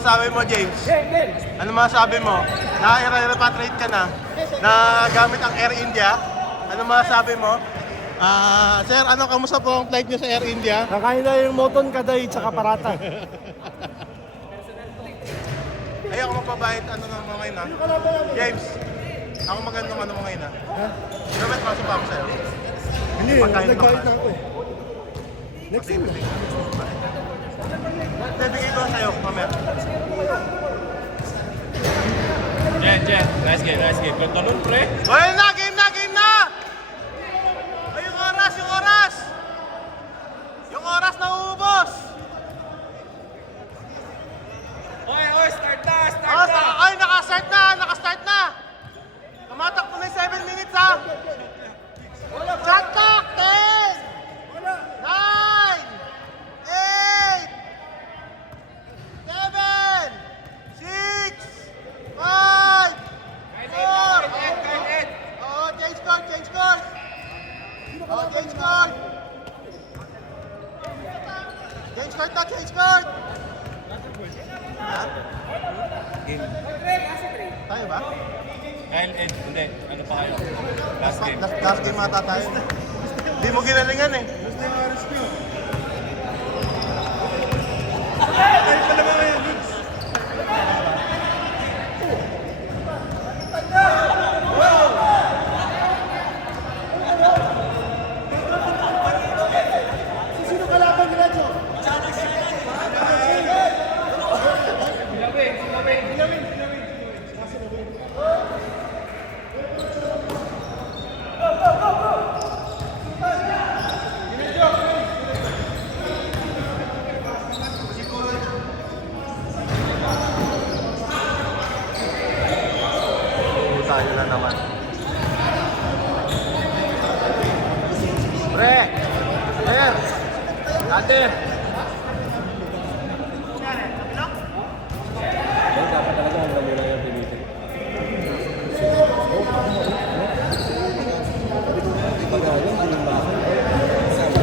Sabi mo, James? Ano masasabi mo? Na-repatriate ka na gamit ang Air India. Ano masasabi mo? Sir, kamusta po ang flight niyo sa Air India? Nakain na yung Moton Kaday tsaka Parata. Ay, ako magbabayad ng mga ngayon ha. James, ako magandang mo ngayon ha. Gamit pasok pa ako sa'yo. Hindi, Pagkain ko nagbayad pa. na ako eh. Next time na. Bibigay ko sa'yo, mamaya. Jen, nice game. Talon, pre. Well na! Game na! Ay, yung oras! Yung oras na uubos! Oy, start na! Ay, nakastart na! Tumatakbo na yung 7 minutes ha! Shot clock! 10! 9! 8! 7! 6! 5! 4! Oo, change card! Change card! Game. Tayo ba? Hindi. Ano pa kayo? Last game. Last game ata tayo. Hindi mo ginalingan eh. Sino kalaban nila, Jo? Tayo na naman. Pre! Sir! Ate! Dapat talaga ang dami na yung pinitin. Pag-alam, hindi yung bakit.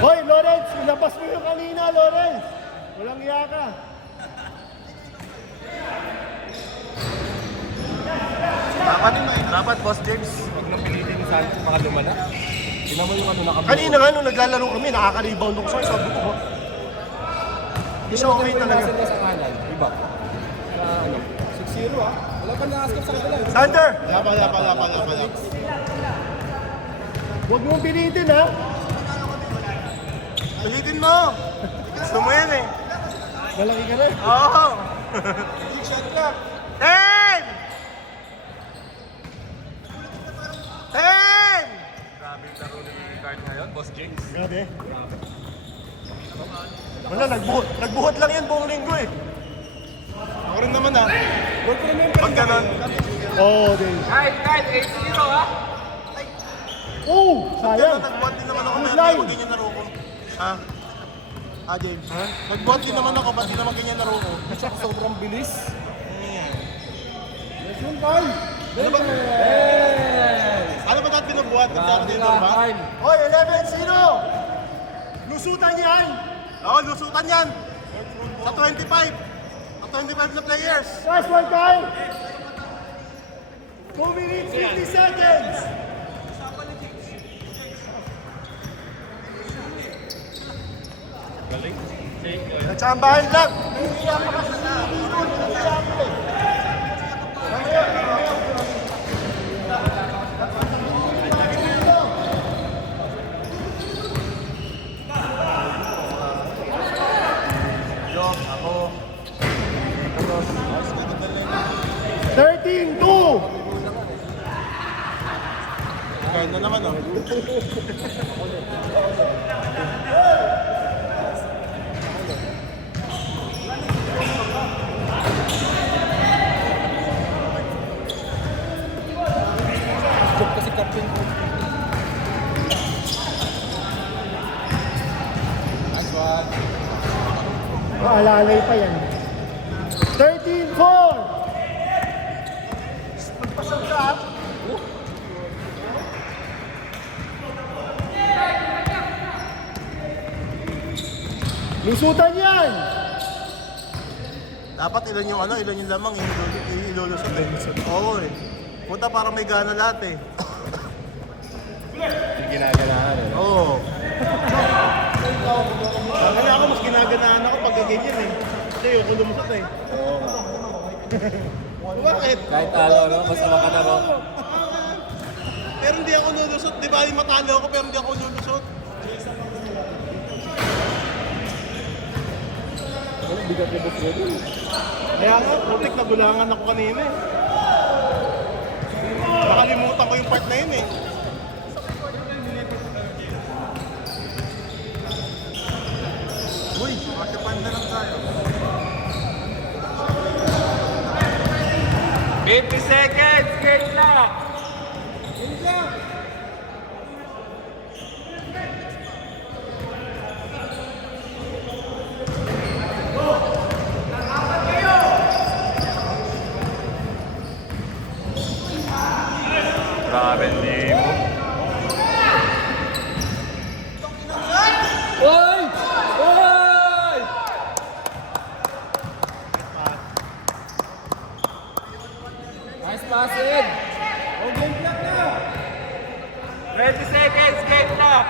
Hoy, Lawrence! Ilabas mo yung kanina, Lawrence! Walang iya ka. Dapat, Boss James. Pag napilitin ni Santos, baka lumala. Tingnan mo yung nakabuo. Kanina nga nung naglalaro kami, nakaka-rebound ako sa'yo. Sabi ko, hindi siya okay talaga. Sa kanan, iba. 6-0 ah. Wala pa na-askap sa kanila. Thunder! Lapa. Huwag mong pilitin, ha? Pilitin mo! Gusto mo yan eh. Malaki ka rin. Oo! Shot clock! 10! 10! Grabe yung laro ni Card ngayon, Boss James. Grabe. Wala, nagbuhat lang yan buong linggo eh. Ako rin naman ah. Huwag ko naman Pag ganon. Oo, din. Kahit 8-0 ha. Oh, sayang. Nagbuhat din naman ako. Good May line. ganyan na ko. Ha? James? Ha? Nagbuhat din naman ako. Ba't di naman ganyan na ko? Tsaka sobrang bilis. Yung Carl. Ano ba dati pinubuhat? Nagdarating ba? Hoy, 11-0. Lusutan yan. Oo, lusutan yan. Sa 25. Sa 25 na players. Last one time. 2 minutes, 50 seconds. Nagsambahan lang. Ako. 13-2. Kaya na naman oh. Kasi captain ko. Last one. Maalalay pa yan. 13-4. Magpasang ka. Lusutan yan. Dapat ilan yung ano, ilan yung lamang ilulusot eh. Oo eh. Punta para may gana lahat eh. Ginaganahan eh. Oo. Kaya ako mas ginaganahan ako pag ganyan eh. Kasi ako lumusot eh. Oo. Bakit? Kahit talo, no? Masama ka na, no? Pero hindi ako lulusot. Di ba matalo ako pero hindi ako lulusot. Ano, bigat na boss mo dun? Kaya nga, putik na gulangan ako kanina eh. Nakalimutan ko yung part na yun eh. Uy, makapanda lang tayo. 50 seconds! Game na! Grabe, Nemo. Oy! Oy! Nice passing! Oh, game clock na! 20 seconds, game clock!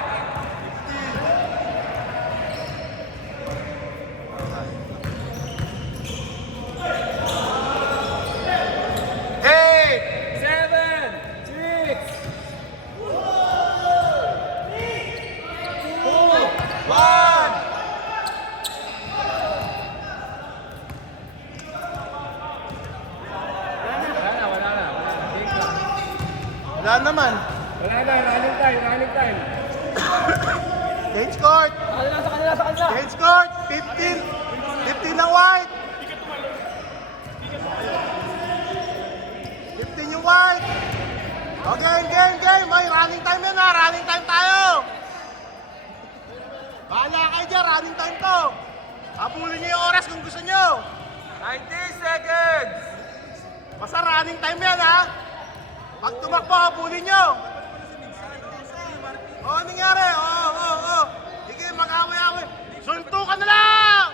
Eight, 7, 6, 2, 1. Wala na. Game clock. Wala naman. Wala na, running time. Change court. Sa kanila. Change court. 15. 15 na white. 15 yung white. Okay, game. May running time yan ha. Running time tayo. Bahala kayo dyan. Running time to. Habulin niyo yung oras kung gusto niyo. 90 seconds! Basta running time yan ha. Pag tumakbo, habulin niyo. Oo, nangyari. Oo. Sige, mag-away-away. Suntukan na lang!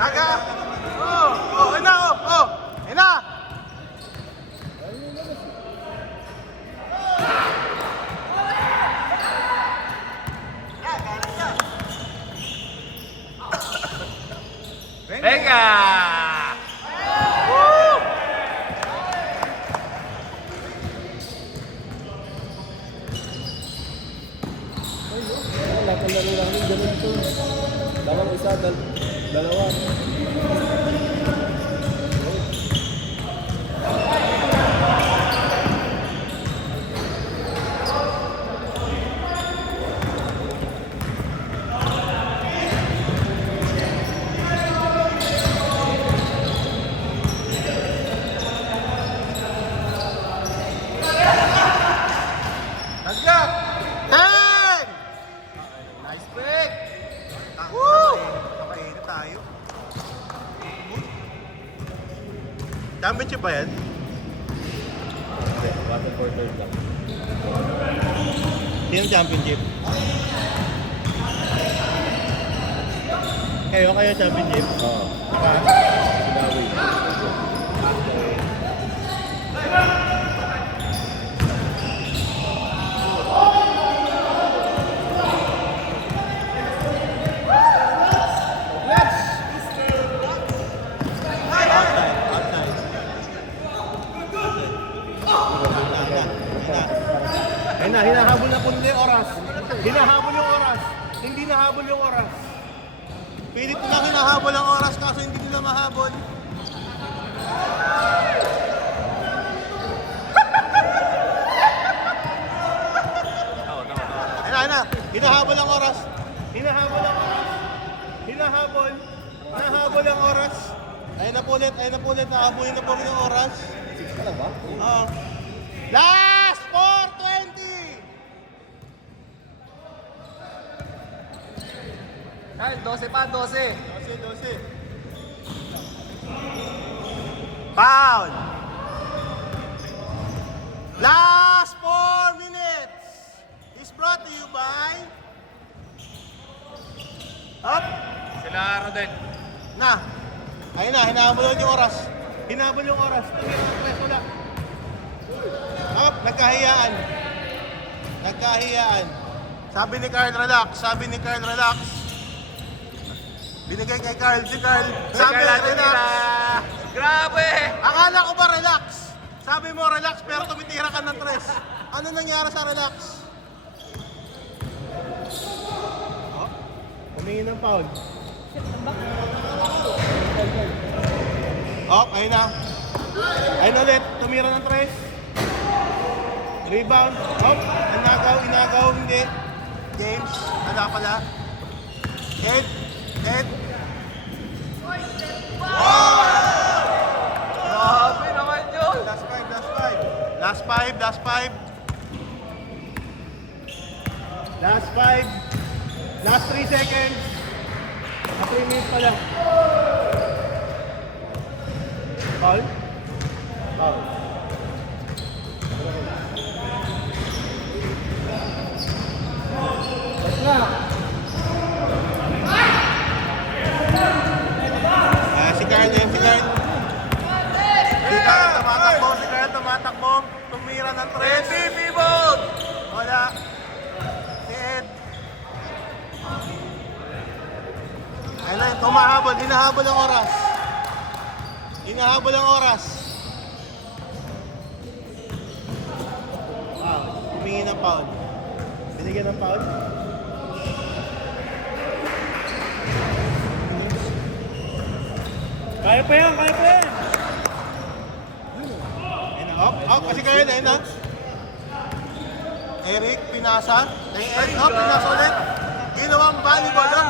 Naga! Ayun na, Ayun na! Venga! Wala pang laro lang yung ganun to. Dalawang isa, dalawa. Nagyak! 10! Nice break! Woo! Nakainit tayo. Championship ba yan? Water for third lang. Yung championship. kayo championship. Oo. Sinawi. Ayun na, hinahabol na po nila yung oras. Hinahabol yung oras. Hindi nahabol yung oras. Pilit lang hinahabol ang oras kaso hindi nila mahabol. Ayun na, hinahabol ang oras. Hinahabol ang oras. Hinahabol. Hinahabol ang oras. Ayun na po ulit, nahabulin na po rin ang oras. 6 ka lang ba? Last 4:20! Kyle, 12 pa, 12. 12. Foul! Last 4 minutes is brought to you by Up! Sila Rodel. Na! Ayun na, hinahabol yung oras. Hinahabol yung oras. Tumira ng press, wala. Up! Nagkahiyaan. Nagkahiyaan. Sabi ni Carl, relax. Sabi ni Carl, relax. Binigay kay Carl. Si Carl, sabi, relax. Grabe! Akala ko ba relax? Sabi mo relax pero tumitira ka ng tres. Ano nangyari sa relax? Oh, humingi ng foul. Oh, ayun na. Ayun ulit, tumira ng tres. Rebound. Oh, inagaw, hindi. James, wala pala. Head. Grabe naman yun! Last five. Last 3 seconds. 3 minutes pa lang. Foul? Foul. Si Carl. Si Carl tumatakbo. Tumira ng tres. Pivot! Wala. Si Ed. Ayun, tumahabol. Hinahabol ang oras. Humingi ng foul. Binigyan ng foul. Kaya pa yan! Ayun na, kasi Carl, ayun na. Eric, pinasa. Pinasa ulit. Ginawang volleyball, no?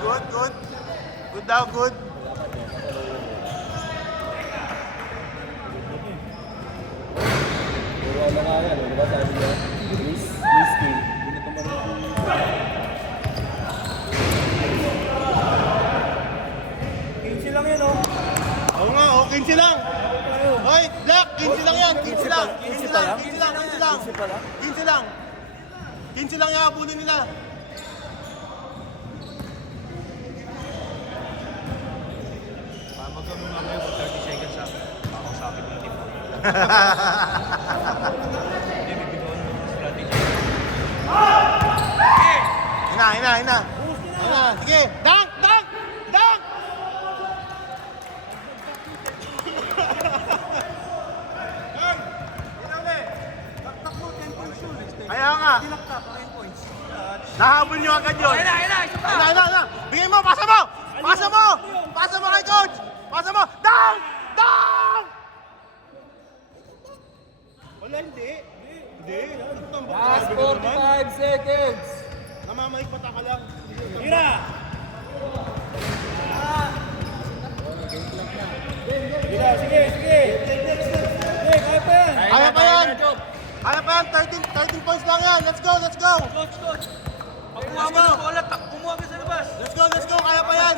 Good. Good daw, good. Wala nga yan, ano ba sabi niya? Whiskey. Hindi na lang yan, oh. Oo nga, 15 lang. Hoy, Black, 15 lang yan. 15 lang. 15 pa lang? 15 lang yung habulin nila. Magkano mamaya po 30 seconds ha? Makakasapit ng team. Hindi, bibigyan ko ng strategy. Hina. Sige, dunk! Kaya nga. Nahabol nyo agad yun. Ayun. Bigay mo, pasa mo kay coach. Dunk! Wala, hindi. Last 45 seconds! Namamalikpata ka lang. Tira! Sige! Kaya pa yan! Kaya pa yan, 13 points lang yan. Let's go. Coach! Pag kumuha ka sa labas! Let's go, kaya pa yan.